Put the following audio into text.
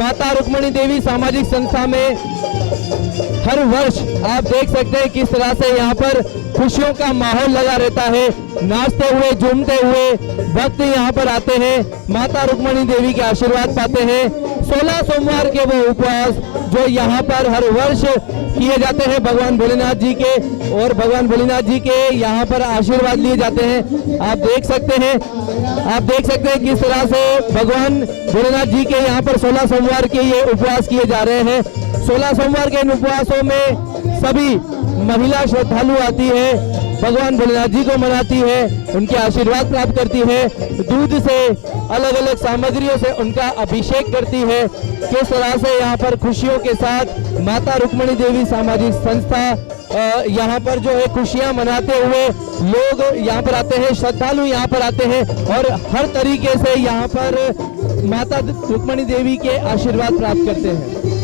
माता रुक्मणी देवी सामाजिक संस्था में हर वर्ष आप देख सकते हैं किस तरह से यहाँ पर खुशियों का माहौल लगा रहता है। नाचते हुए झूमते हुए भक्त यहाँ पर आते हैं, माता रुक्मणी देवी के आशीर्वाद पाते हैं। 16 सोमवार के वो उपवास जो यहाँ पर हर वर्ष किए जाते हैं भगवान भोलेनाथ जी के, और भगवान भोलेनाथ जी के यहाँ पर आशीर्वाद लिए जाते हैं। आप देख सकते हैं किस तरह से भगवान भोलेनाथ जी के यहाँ पर 16 सोमवार के ये उपवास किए जा रहे हैं। 16 सोमवार के इन उपवासों में सभी महिला श्रद्धालु आती है, भगवान भोलेनाथ जी को मनाती है, उनके आशीर्वाद प्राप्त करती है, दूध से अलग अलग सामग्रियों से उनका अभिषेक करती है। किस तरह से यहाँ पर खुशियों के साथ माता रुक्मणी देवी सामाजिक संस्था यहाँ पर जो है खुशियाँ मनाते हुए लोग यहाँ पर आते हैं, श्रद्धालु यहाँ पर आते हैं और हर तरीके से यहाँ पर माता रुक्मणी देवी के आशीर्वाद प्राप्त करते हैं।